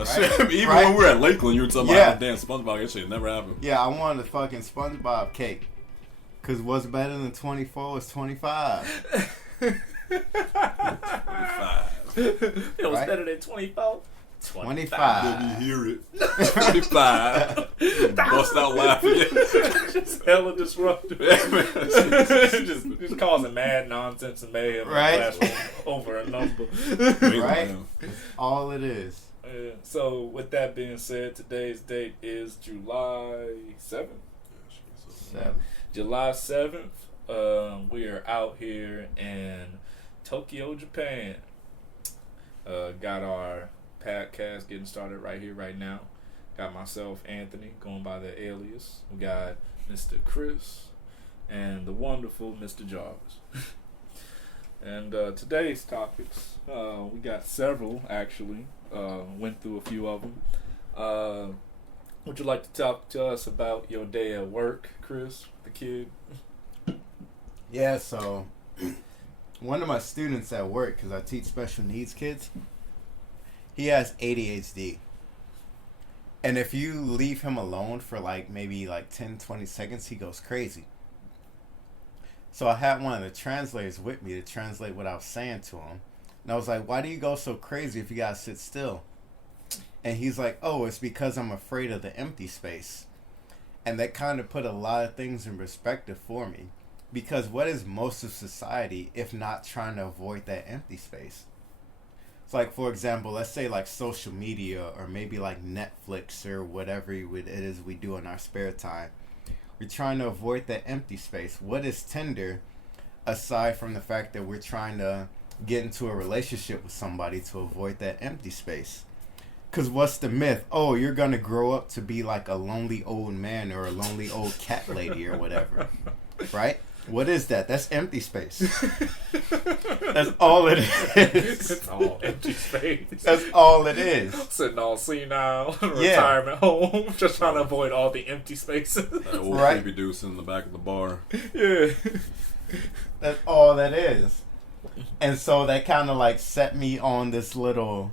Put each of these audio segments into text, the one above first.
That right? shit, even right? when we were at Lakeland, you were talking about damn SpongeBob. That shit never happened. Yeah, I wanted a fucking SpongeBob cake. Because what's better than 24 is 25. 25. It was better than 24. 25. Let me hear it. 25. Bust out laughing. Just hella disruptive. just causing mad nonsense and mayhem right? over a number. Right? That's all it is. So, with that being said, today's date is July 7th. July 7th. We are out here in Tokyo, Japan. Got our podcast getting started right here, right now. Got myself, Anthony, going by the alias. We got Mr. Chris and the wonderful Mr. Jarvis. And today's topics, we got several actually. Went through a few of them. Would you like to talk to us about your day at work, Chris, the kid? Yeah, so one of my students at work, because I teach special needs kids, he has ADHD. And if you leave him alone for maybe 10, 20 seconds, he goes crazy. So I had one of the translators with me to translate what I was saying to him. And I was like, why do you go so crazy if you gotta sit still? And he's like, oh, it's because I'm afraid of the empty space. And that kind of put a lot of things in perspective for me. Because what is most of society if not trying to avoid that empty space? It's like, for example, let's say social media or maybe Netflix or whatever it is we do in our spare time. We're trying to avoid that empty space. What is Tinder aside from the fact that we're trying to get into a relationship with somebody to avoid that empty space? Because what's the myth? Oh, you're going to grow up to be like a lonely old man or a lonely old cat lady or whatever. Right? What is that? That's empty space. That's all it is. It's all empty space. That's all it is. Sitting all senile, retirement home, just trying to avoid all the empty spaces. That old creepy dude sitting in the back of the bar. Yeah. That's all that is. And so that kind of set me on this little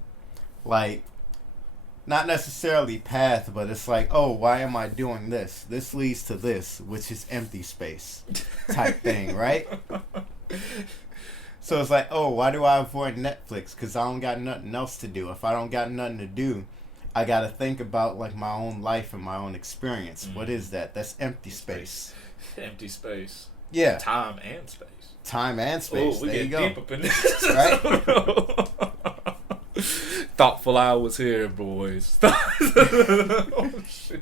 not necessarily path, but it's oh, why am I doing this? This leads to this, which is empty space type thing, right? So it's oh, why do I avoid Netflix? Because I don't got nothing else to do. If I don't got nothing to do, I got to think about my own life and my own experience. Mm-hmm. What is that? That's empty space. Empty space. Yeah. Time and space. Time and space. Oh, we there get you go. deep up in this. Right? Thoughtful hours here, boys. Oh, shit.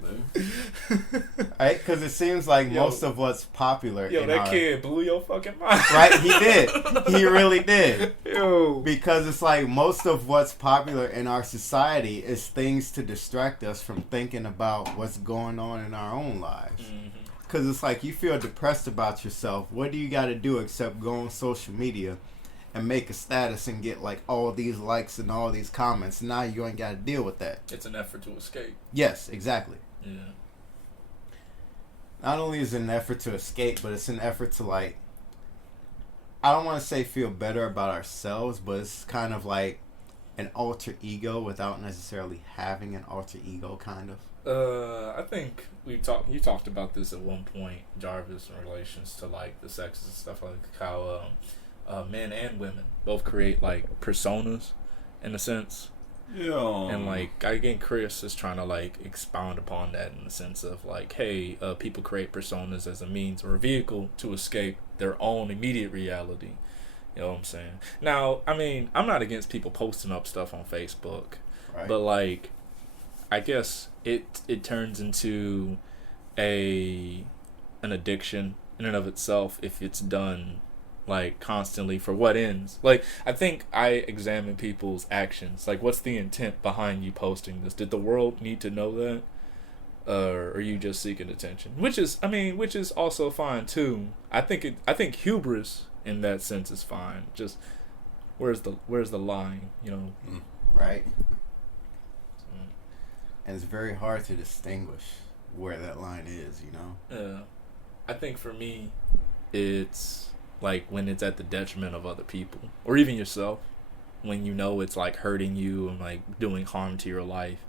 Right? Because it seems most of what's popular that kid blew your fucking mind. Right? He did. He really did. Yo. Because it's most of what's popular in our society is things to distract us from thinking about what's going on in our own lives. Because it's you feel depressed about yourself. What do you got to do except go on social media and make a status and get all these likes and all these comments? Now you ain't got to deal with that. It's an effort to escape. Yes, exactly. Yeah. Not only is it an effort to escape, but it's an effort to I don't want to say feel better about ourselves, but it's kind of an alter ego without necessarily having an alter ego, kind of. I think you talked about this at one point, Jarvis, in relations to the sexes and stuff, how men and women both create personas in a sense. Yeah. And again, Chris is trying to expound upon that in the sense of hey, people create personas as a means or a vehicle to escape their own immediate reality. You know what I'm saying? Now, I mean, I'm not against people posting up stuff on Facebook, right. But I guess it turns into an addiction in and of itself if it's done constantly for what ends. I think I examine people's actions. What's the intent behind you posting this? Did the world need to know that? Or are you just seeking attention? Which is also fine too. I think hubris in that sense is fine. Just where's the line, you know? Right. And it's very hard to distinguish where that line is, you know? Yeah. I think for me, it's when it's at the detriment of other people or even yourself. when you know it's like hurting you and like doing harm to your life,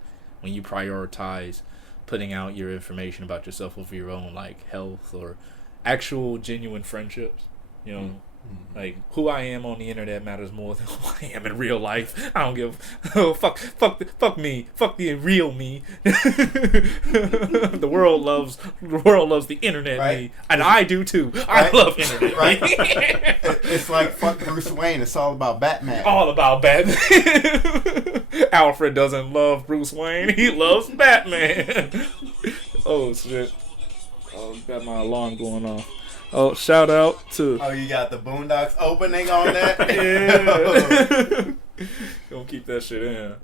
when you prioritize putting out your information about yourself over your own like health or actual genuine friendships, you know. Like, who I am on the internet matters more than who I am in real life. I don't give fuck me. Fuck the real me. The world loves the internet right. me. And I do too. I love internet right. me. It's like fuck Bruce Wayne. It's all about Batman. All about Batman. Alfred doesn't love Bruce Wayne. He loves Batman. Oh shit. Oh, got my alarm going off. Oh, shout out to... Oh, you got the Boondocks opening on that? Yeah. Gonna keep that shit in.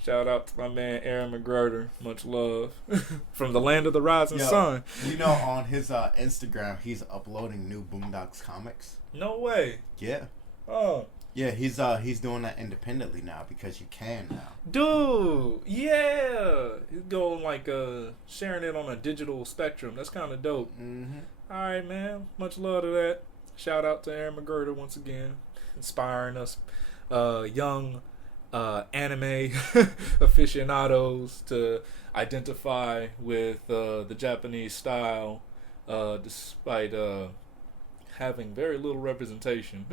Shout out to my man Aaron McGruder. Much love. From the land of the rising sun. You know, on his Instagram, he's uploading new Boondocks comics. No way. Yeah. Oh. Yeah, he's doing that independently now because you can now. Dude, yeah. He's going like sharing it on a digital spectrum. That's kind of dope. Mm-hmm. All right, man. Much love to that. Shout out to Aaron McGruder once again, inspiring us young anime aficionados to identify with the Japanese style, despite having very little representation.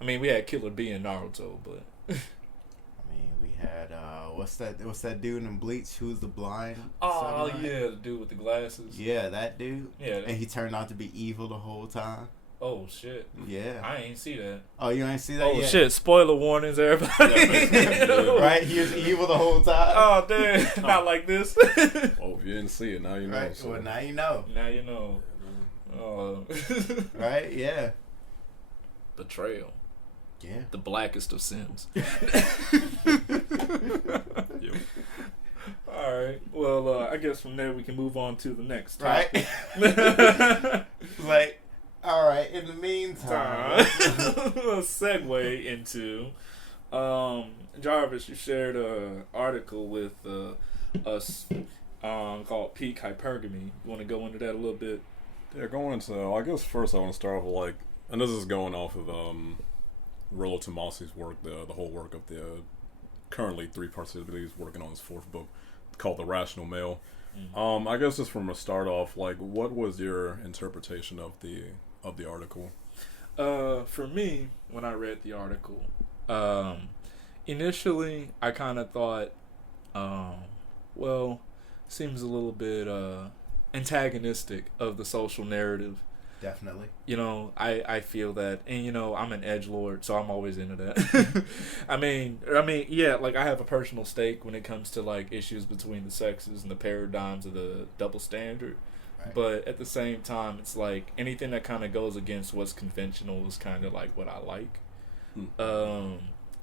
I mean, we had Killer B in Naruto, but I mean, we had what's that dude in Bleach who's the blind? Oh yeah, the dude with the glasses. Yeah, that dude. Yeah, and he turned out to be evil the whole time. Oh shit. Yeah, I ain't see that. Oh, you ain't see that? Oh yet? Shit! Spoiler warnings, everybody. Right, he was evil the whole time. Oh damn! Not like this. Oh, if you didn't see it, now you know. Right. So. Well, now you know. Now you know. Oh. Right. Yeah. Betrayal. Yeah. The blackest of sins. Yep. All right. Well, I guess from there we can move on to the next topic. Right. Like, all right. In the meantime, a segue into Jarvis. You shared an article with us called Peak Hypergamy. You want to go into that a little bit? Yeah, going into. I guess first I want to start off with like, and this is going off of Rollo Tomasi's work, the whole work of the currently 3 parts I believe he's working on his 4th book called The Rational Male. Mm-hmm. I guess just from a start off, like, what was your interpretation of the article? For me, when I read the article, initially I kind of thought, well, seems a little bit antagonistic of the social narrative. Definitely. You know, I feel that, and you know, I'm an edgelord, so I'm always into that. I mean, yeah, like I have a personal stake when it comes to like issues between the sexes and the paradigms of the double standard. Right. But at the same time, it's like anything that kind of goes against what's conventional is kind of like what I like.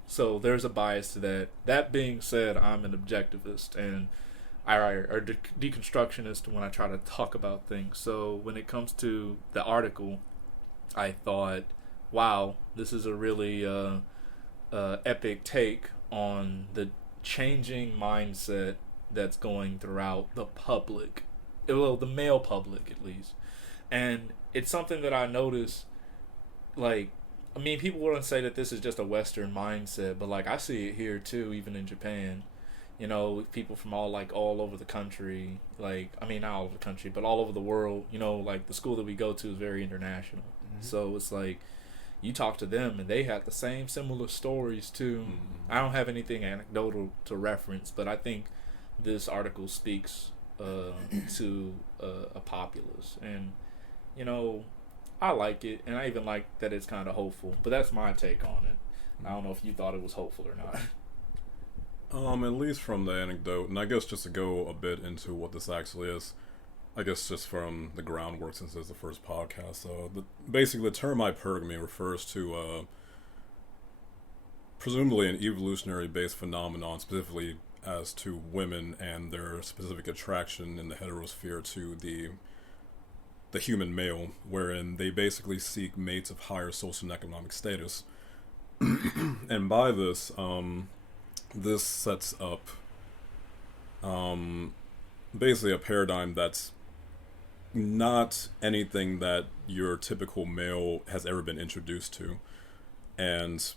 So there's a bias to that. That being said, I'm an objectivist and or deconstructionist when I try to talk about things. So when it comes to the article, I thought, wow, this is a really epic take on the changing mindset that's going throughout the public. Well, the male public, at least. And it's something that I notice, like, I mean, people wouldn't say that this is just a Western mindset, but, like, I see it here, too, even in Japan. You know, people from all over the country, like, I mean, not all over the country, but all over the world, you know, like, the school that we go to is very international. Mm-hmm. So it's like, you talk to them, and they have the same similar stories, too. Mm-hmm. I don't have anything anecdotal to reference, but I think this article speaks to a populace. And, you know, I like it, and I even like that it's kind of hopeful. But that's my take on it. I don't know if you thought it was hopeful or not. At least from the anecdote, and I guess just to go a bit into what this actually is, I guess just from the groundwork since it's the first podcast. Basically, the term hypergamy refers to presumably an evolutionary-based phenomenon, specifically as to women and their specific attraction in the heterosphere to the human male, wherein they basically seek mates of higher social and economic status. And by this, this sets up basically a paradigm that's not anything that your typical male has ever been introduced to. And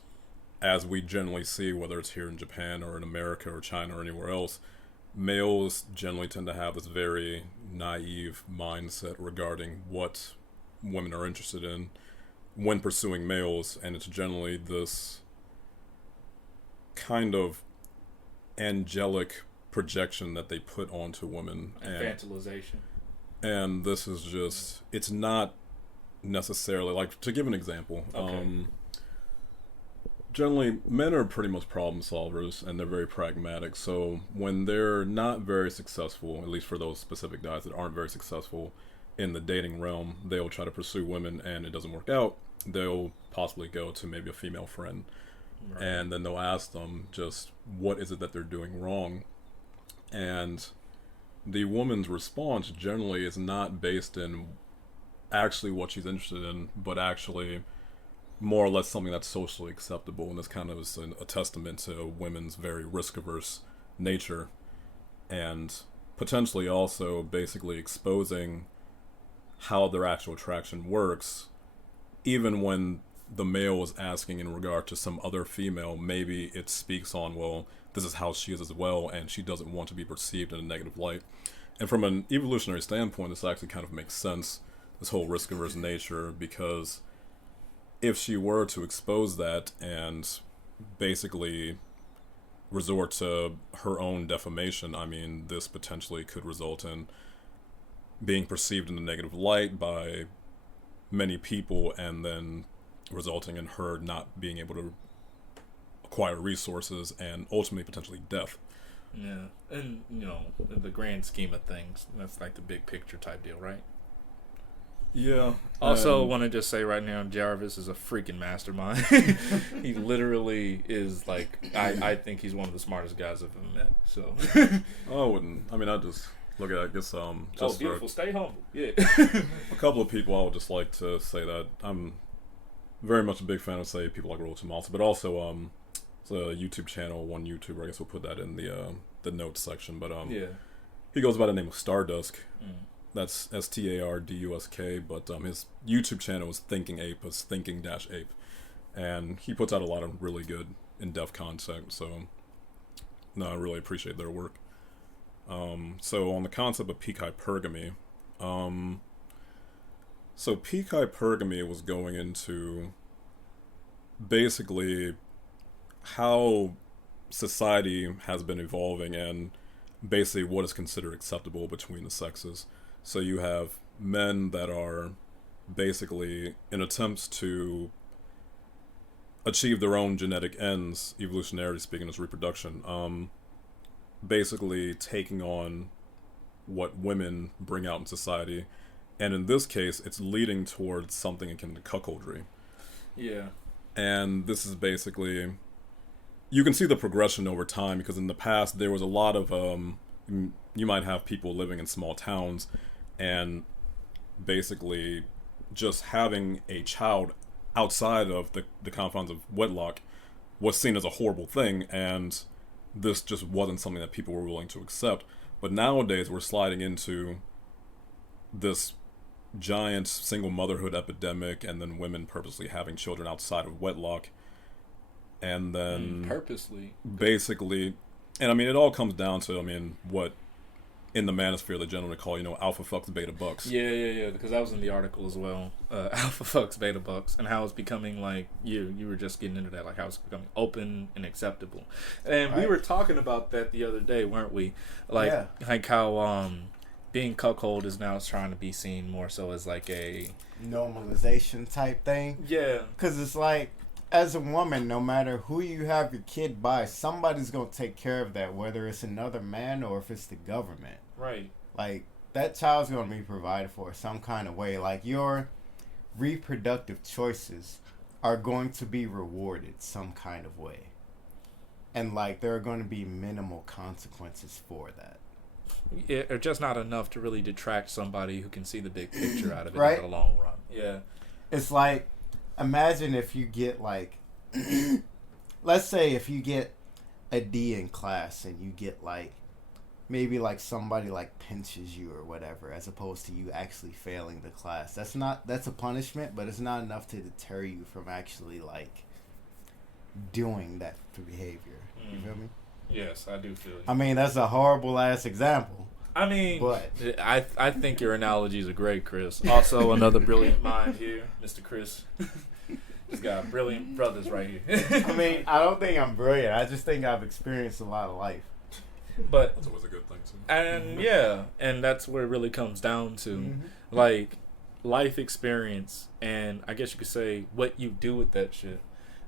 as we generally see, whether it's here in Japan or in America or China or anywhere else, males generally tend to have this very naive mindset regarding what women are interested in when pursuing males, and it's generally this kind of angelic projection that they put onto women. Infantilization. And this is just, it's not necessarily, like, to give an example, Okay. generally men are pretty much problem solvers and they're very pragmatic. So when they're not very successful, at least for those specific guys that aren't very successful in the dating realm, they'll try to pursue women and it doesn't work out. They'll possibly go to maybe a female friend, Right. and then they'll ask them just what is it that they're doing wrong. And the woman's response generally is not based in actually what she's interested in, but actually more or less something that's socially acceptable. And this kind of is a testament to women's very risk averse nature, and potentially also basically exposing how their actual attraction works, even when the male is asking in regard to some other female. Maybe it speaks on, well, this is how she is as well, and she doesn't want to be perceived in a negative light. And from an evolutionary standpoint, this actually kind of makes sense, this whole risk averse nature, because if she were to expose that and basically resort to her own defamation, I mean, this potentially could result in being perceived in a negative light by many people, and then resulting in her not being able to acquire resources and ultimately potentially death. Yeah, and in the grand scheme of things, that's like the big picture type deal, right? Yeah. Also, want to just say right now, Jarvis is a freaking mastermind. He literally is like, I think he's one of the smartest guys I've ever met. So, I wouldn't. I mean, I just look at, I guess, just beautiful. Stay humble. Yeah. a couple of people, I would just like to say that I'm very much a big fan of, say, people like Roll Tomato, but also it's a YouTube channel, one YouTuber. I guess we'll put that in the notes section. But Yeah. he goes by the name of Stardusk. Mm. That's STARDUSK, but his YouTube channel is Thinking Ape, is Thinking-Ape, and he puts out a lot of really good in-depth content. So, no, I really appreciate their work. So on the concept of peak hypergamy, so peak hypergamy was going into basically how society has been evolving and basically what is considered acceptable between the sexes. So you have men that are basically, in attempts to achieve their own genetic ends, evolutionarily speaking, as reproduction, basically taking on what women bring out in society. And in this case, it's leading towards something akin to cuckoldry. Yeah. And this is basically, you can see the progression over time, because in the past there was a lot of you might have people living in small towns, and basically just having a child outside of the confines of wedlock was seen as a horrible thing, and this just wasn't something that people were willing to accept. But nowadays we're sliding into this giant single motherhood epidemic, and then women purposely having children outside of wedlock, and then purposely, basically, and I mean, it all comes down to, I mean, what in the manosphere they generally call, alpha fucks beta bucks. Yeah, because that was in the article as well. Alpha fucks beta bucks, and how it's becoming, like, you were just getting into that, like how it's becoming open and acceptable. And we were talking about that the other day, weren't we? Like, like how being cuckold is now trying to be seen more so as like a normalization type thing. Yeah, because it's like, as a woman, no matter who you have your kid by, somebody's going to take care of that, whether it's another man or if it's the government. Right. Like, that child's going to be provided for some kind of way. Like, your reproductive choices are going to be rewarded some kind of way. And, like, there are going to be minimal consequences for that. Yeah, or just not enough to really detract somebody who can see the big picture out of it right? in the long run. Yeah. It's like, imagine if you get, like, let's say if you get a D in class and you get, like, maybe, like, somebody, like, pinches you or whatever, as opposed to you actually failing the class. That's a punishment, but it's not enough to deter you from actually, like, doing that behavior. You feel me? Yes, I do feel you. I mean, that's a horrible ass example. I mean, but I think your analogies are great, Chris. Also, another brilliant mind here, Mr. Chris. He's got brilliant brothers right here. I mean, I don't think I'm brilliant. I just think I've experienced a lot of life. But that's always a good thing too. And yeah, and that's where it really comes down to, like, life experience, and I guess you could say what you do with that shit.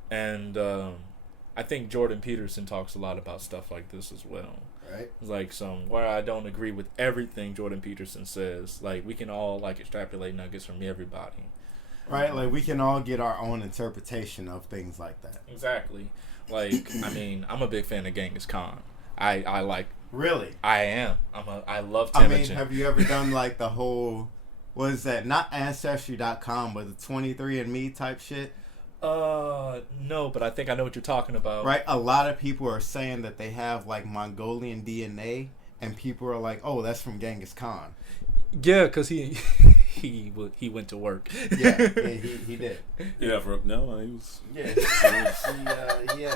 And I think Jordan Peterson talks a lot about stuff like this as well. Right. It's like where I don't agree with everything Jordan Peterson says. Like, we can all like extrapolate nuggets from everybody. Right, like we can all get our own interpretation of things like that. Exactly. Like, I mean, I'm a big fan of Genghis Khan. I like. Really? I am. I love Temujin. I mean, have you ever done like the whole, what is that? Not Ancestry.com, but the 23andMe type shit? No, but I think I know what you're talking about. Right? A lot of people are saying that they have like Mongolian DNA, and people are like, "Oh, that's from Genghis Khan." Yeah, because he went to work. Yeah, he did. Yeah, he was. Yeah, he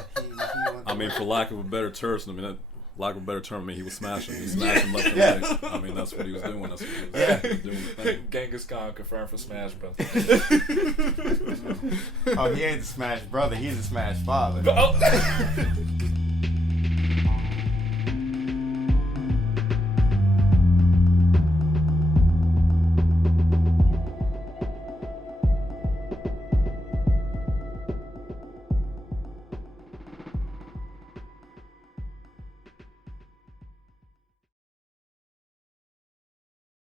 I mean, for lack of a better term, he was smashing. He was smashing left and right. I mean, that's what he was doing. That's what he was doing. Genghis Khan confirmed for Smash Bros. Oh, he ain't the Smash brother. He's the Smash father.